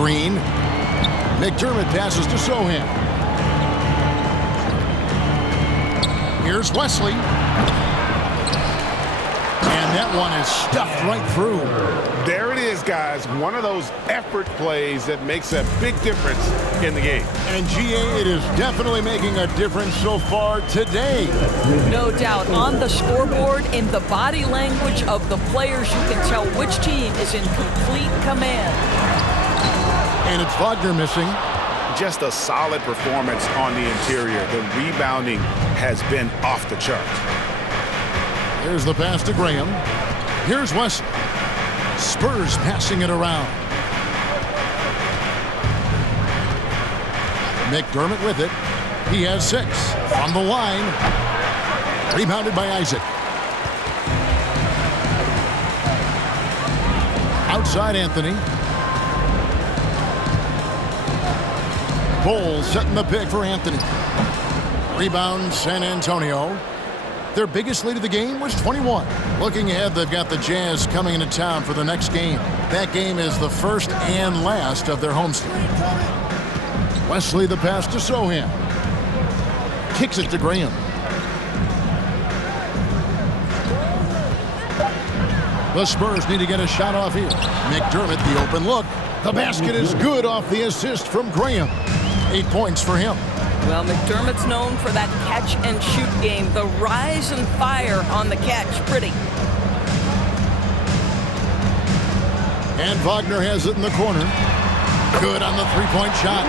screen. McDermott passes to Sohan. Here's Wesley. And that one is stuffed right through. There it is, guys. One of those effort plays that makes a big difference in the game. And GA, it is definitely making a difference so far today. No doubt. On the scoreboard, in the body language of the players, you can tell which team is in complete command. And it's Wagner missing. Just a solid performance on the interior. The rebounding has been off the charts. Here's the pass to Graham. Here's Wesley. Spurs passing it around. McDermott with it. He has 6. On the line. Rebounded by Isaac. Outside Anthony. Bowles setting the pick for Anthony. Rebound San Antonio. Their biggest lead of the game was 21. Looking ahead, they've got the Jazz coming into town for the next game. That game is the first and last of their homestand. Wesley the pass to Sohan. Kicks it to Graham. The Spurs need to get a shot off here. McDermott, the open look. The basket is good off the assist from Graham. 8 points for him. Well, McDermott's known for that catch-and-shoot game. The rise and fire on the catch. Pretty. And Wagner has it in the corner. Good on the three-point shot.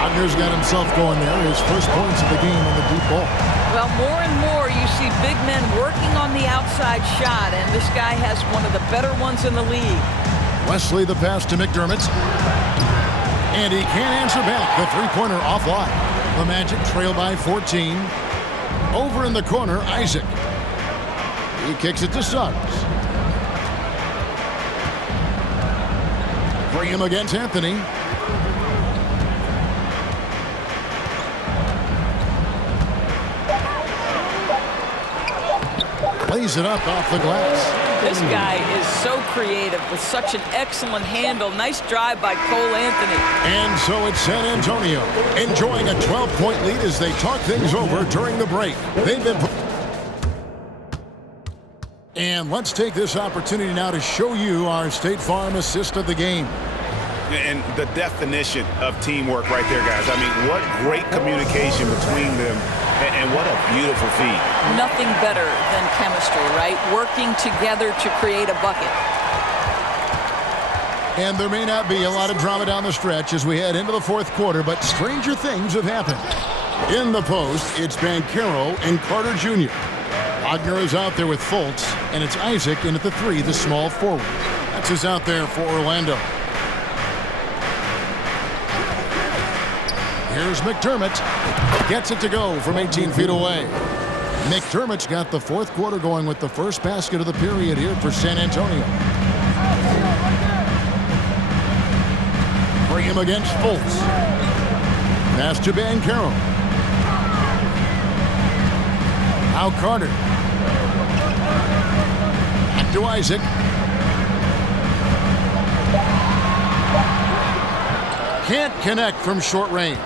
Wagner's got himself going there. His first points of the game on the deep ball. Well, more and more you see big men working on the outside shot, and this guy has one of the better ones in the league. Wesley the pass to McDermott. And he can't answer back. The three-pointer offline. The Magic trail by 14. Over in the corner, Isaac. He kicks it to Suggs. Graham against Anthony. Lays it up off the glass. This guy is so creative with such an excellent handle. Nice drive by Cole Anthony. And so it's San Antonio enjoying a 12-point lead as they talk things over during the break. They've been... And let's take this opportunity now to show you our State Farm assist of the game. And the definition of teamwork right there, guys. I mean, what great communication between them. And what a beautiful feat. Nothing better than chemistry, right? Working together to create a bucket. And there may not be a lot of drama down the stretch as we head into the fourth quarter, but stranger things have happened. In the post, it's Banchero and Carter Jr. Wagner is out there with Fultz, and it's Isaac in at the 3, the small forward. That's who's out there for Orlando. Here's McDermott. Gets it to go from 18 feet away. McDermott's got the fourth quarter going with the first basket of the period here for San Antonio. Graham against Fultz. Pass to Banchero. Now Carter. Back to Isaac. Can't connect from short range.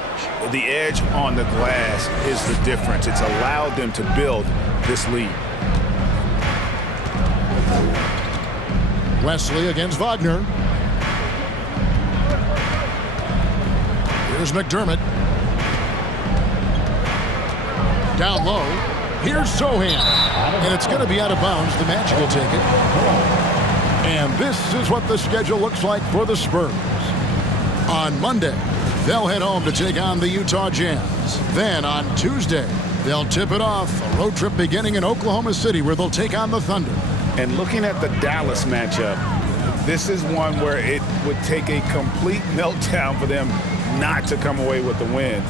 The edge on the glass is the difference. It's allowed them to build this lead. Wesley against Wagner. Here's McDermott. Down low. Here's Sohan. And it's going to be out of bounds. The Magic will take it. And this is what the schedule looks like for the Spurs. On Monday, they'll head home to take on the Utah Jazz. Then on Tuesday, they'll tip it off. A road trip beginning in Oklahoma City where they'll take on the Thunder. And looking at the Dallas matchup, this is one where it would take a complete meltdown for them not to come away with the win.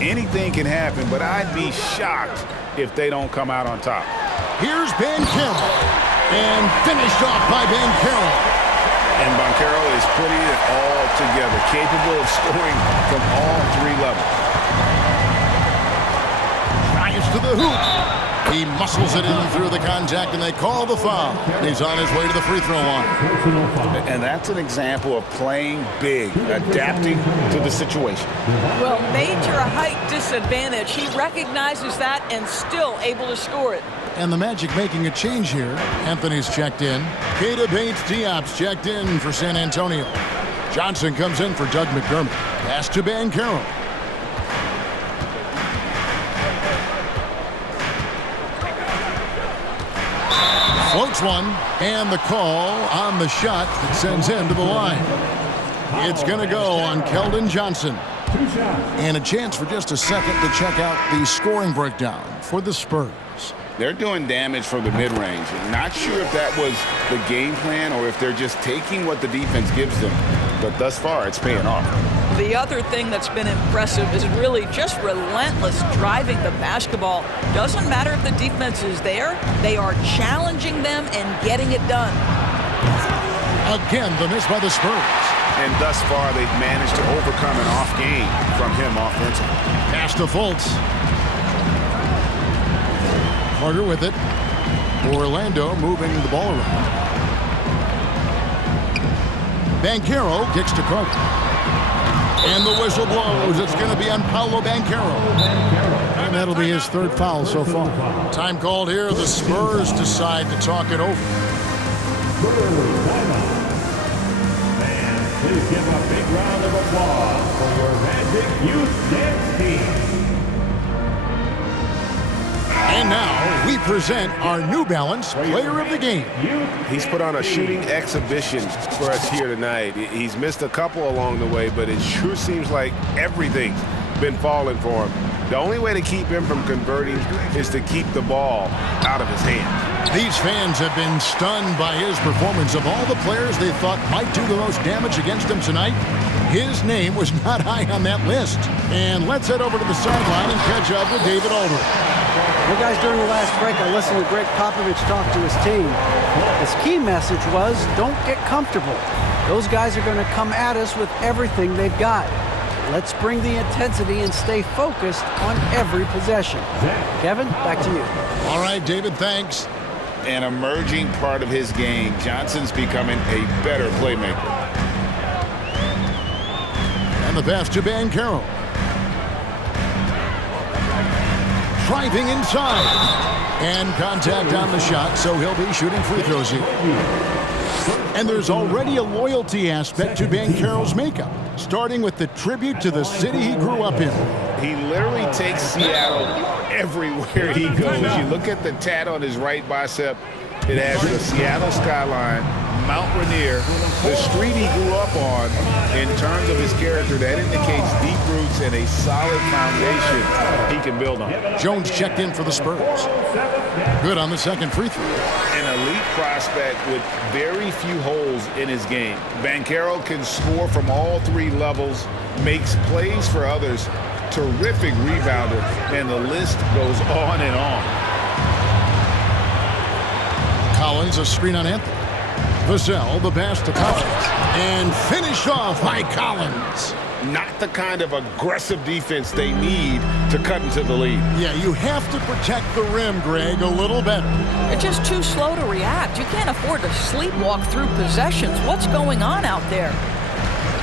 Anything can happen, but I'd be shocked if they don't come out on top. Here's Banchero. And finished off by Banchero. And Banchero is putting it all together, capable of scoring from all 3 levels. Drives to the hoop. He muscles it in through the contact, and they call the foul. He's on his way to the free throw line. And that's an example of playing big, adapting to the situation. Well, major height disadvantage. He recognizes that and still able to score it. And the Magic making a change here. Anthony's checked in. Keita Bates-Diop's checked in for San Antonio. Johnson comes in for Doug McDermott. Pass to Banchero. Floats one, and the call on the shot that sends him to the line. It's going to go on Keldon Johnson. And a chance for just a second to check out the scoring breakdown for the Spurs. They're doing damage from the mid-range. Not sure if that was the game plan or if they're just taking what the defense gives them. But thus far, it's paying off. The other thing that's been impressive is really just relentless driving the basketball. Doesn't matter if the defense is there, they are challenging them and getting it done. Again, the miss by the Spurs. And thus far, they've managed to overcome an off game from him offensively. Pass to Fultz. Carter with it. Orlando moving the ball around. Banchero kicks to Carter. And the whistle blows. It's going to be on Paolo Banchero. And that'll be his third foul so far. Time called here. The Spurs decide to talk it over. Fans, please give a big round of applause for your Magic Youth Dance Team. And now we present our New Balance Player of the Game. He's put on a shooting exhibition for us here tonight. He's missed a couple along the way, but it sure seems like everything's been falling for him. The only way to keep him from converting is to keep the ball out of his hands. These fans have been stunned by his performance. Of all the players they thought might do the most damage against him tonight, his name was not high on that list. And let's head over to the sideline and catch up with David Aldridge. Well, guys, during the last break, I listened to Greg Popovich talk to his team. His key message was, don't get comfortable. Those guys are going to come at us with everything they've got. Let's bring the intensity and stay focused on every possession. Kevin, back to you. All right, David, thanks. An emerging part of his game. Johnson's becoming a better playmaker. And the pass to Banchero. Driving inside. And contact on the shot, so he'll be shooting free throws here. And there's already a loyalty aspect to Banchero's makeup, starting with the tribute to the city he grew up in. He literally takes Seattle everywhere he goes. You look at the tat on his right bicep, it has the Seattle skyline, Mount Rainier, the street he grew up on. In terms of his character, that indicates deep roots and a solid foundation he can build on. Jones checked in for the Spurs. Good on the second free throw. An elite prospect with very few holes in his game. Banchero can score from all three levels, makes plays for others, terrific rebounder, and the list goes on and on. Collins, a screen on Anthony. Vassell, the pass to Collins. And finished off by Collins. Not the kind of aggressive defense they need to cut into the lead. Yeah, you have to protect the rim, Greg, a little better. They're just too slow to react. You can't afford to sleepwalk through possessions. What's going on out there?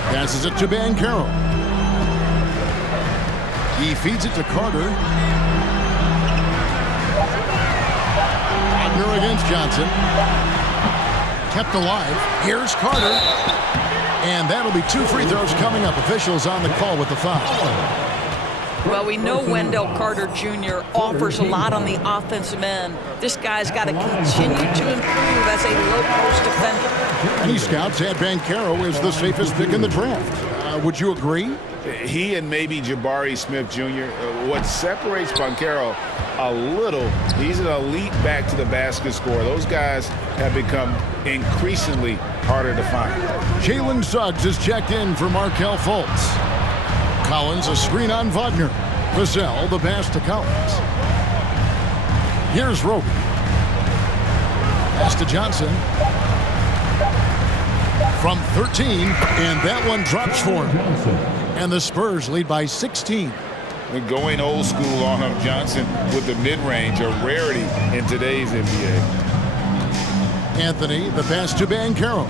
Passes it to Banchero. He feeds it to Carter. Wagner against Johnson. Kept alive. Here's Carter. And that'll be two free throws coming up. Officials on the call with the foul. Well, we know Wendell Carter Jr. offers a lot on the offensive end. This guy's got to continue to improve as a low-post defender. Many scouts had Banchero as the safest pick in the draft. Would you agree? He and maybe Jabari Smith Jr. What separates Banchero a little, he's an elite back-to-the-basket scorer. Those guys have become increasingly harder to find. Jalen Suggs is checked in for Markelle Fultz. Collins, a screen on Wagner. Vassell, the pass to Collins. Here's Roby. Pass to Johnson. From 13, and that one drops for him. And the Spurs lead by 16. And going old school on him, Johnson with the mid-range, a rarity in today's NBA. Anthony, the pass to Banchero.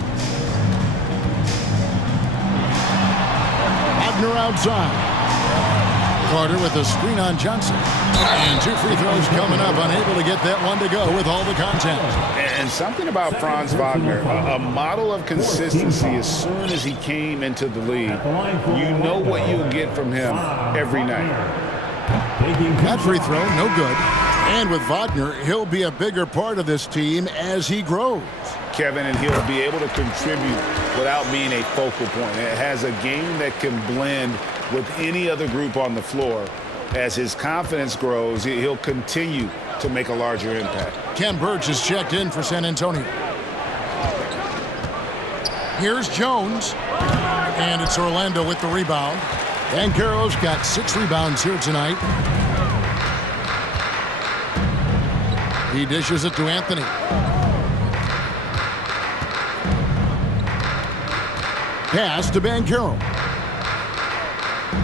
Wagner outside. Carter with a screen on Johnson. And 2 free throws coming up, unable to get that one to go with all the contact. And something about Franz Wagner, a model of consistency. As soon as he came into the league, you know what you'll get from him every night. That free throw, no good. And with Wagner, he'll be a bigger part of this team as he grows. Kevin, and he'll be able to contribute without being a focal point. It has a game that can blend with any other group on the floor. As his confidence grows, he'll continue to make a larger impact. Ken Burge is checked in for San Antonio. Here's Jones. And it's Orlando with the rebound. Banchero's got 6 rebounds here tonight. He dishes it to Anthony. Pass to Banchero.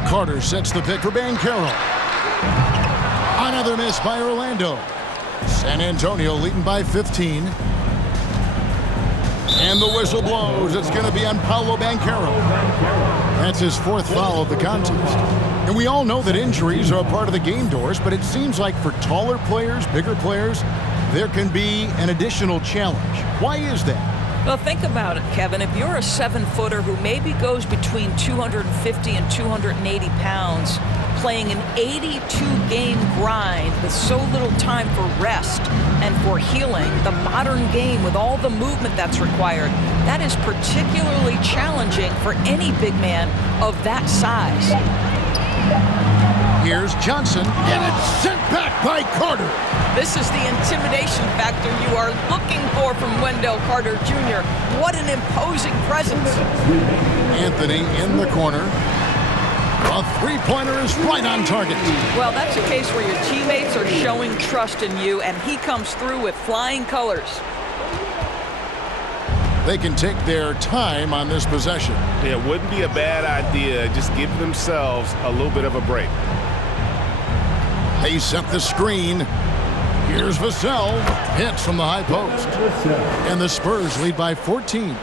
Carter sets the pick for Banchero. Another miss by Orlando. San Antonio leading by 15. And the whistle blows. It's going to be on Paolo Banchero. That's his 4th foul of the contest. And we all know that injuries are a part of the game, Doris, but it seems like for taller players, bigger players, there can be an additional challenge. Why is that? Well, think about it, Kevin. If you're a 7-footer who maybe goes between 250 and 280 pounds, playing an 82-game grind with so little time for rest and for healing, the modern game with all the movement that's required, that is particularly challenging for any big man of that size. Here's Johnson, and it's sent back by Carter. This is the intimidation factor you are looking for from Wendell Carter Jr. What an imposing presence. Anthony in the corner. A 3-pointer is right on target. Well, that's a case where your teammates are showing trust in you, and he comes through with flying colors. They can take their time on this possession. It wouldn't be a bad idea. Just give themselves a little bit of a break. They set the screen. Here's Vassell. Hits from the high post. And the Spurs lead by 14.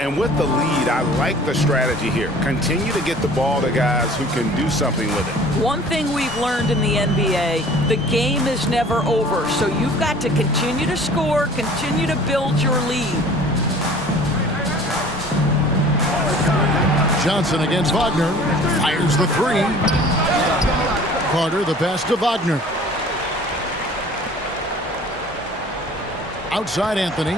And with the lead, I like the strategy here. Continue to get the ball to guys who can do something with it. One thing we've learned in the NBA, the game is never over. So you've got to continue to score, continue to build your lead. Johnson against Wagner. Fires the 3. Carter, the pass to Wagner. Outside Anthony.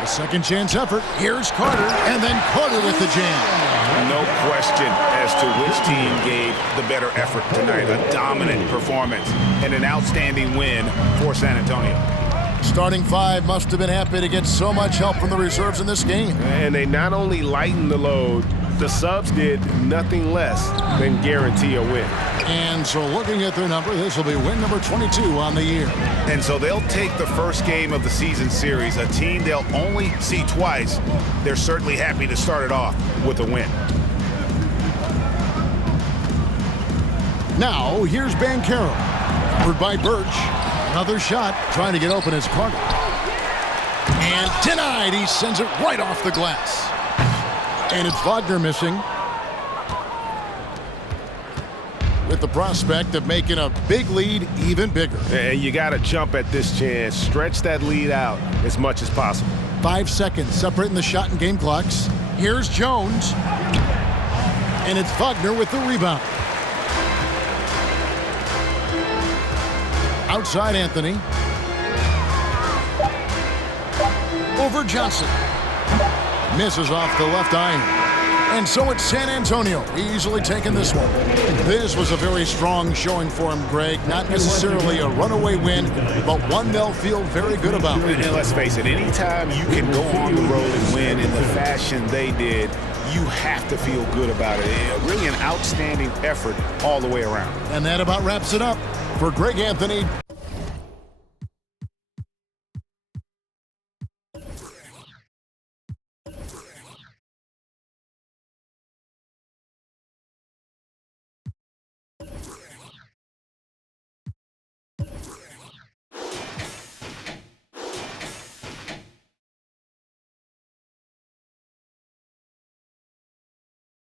A second chance effort. Here's Carter, and then Carter with the jam. No question as to which team gave the better effort tonight. A dominant performance and an outstanding win for San Antonio. Starting 5 must have been happy to get so much help from the reserves in this game. And they not only lightened the load, the subs did nothing less than guarantee a win. And so looking at their number, this will be win number 22 on the year. And so they'll take the first game of the season series, a team they'll only see twice. They're certainly happy to start it off with a win. Now, here's Banchero. Covered by Birch. Another shot, trying to get open as Carter. And denied. He sends it right off the glass. And it's Wagner missing. With the prospect of making a big lead even bigger. And you got to jump at this chance. Stretch that lead out as much as possible. 5 seconds separating the shot and game clocks. Here's Jones. And it's Wagner with the rebound. Outside Anthony. Over Johnson. Misses off the left iron. And so it's San Antonio easily taking this one. This was a very strong showing for him, Greg. Not necessarily a runaway win, but one they'll feel very good about. And let's face it, anytime you can go on the road and win in the fashion they did, you have to feel good about it. Really an outstanding effort all the way around. And that about wraps it up. For Greg Anthony,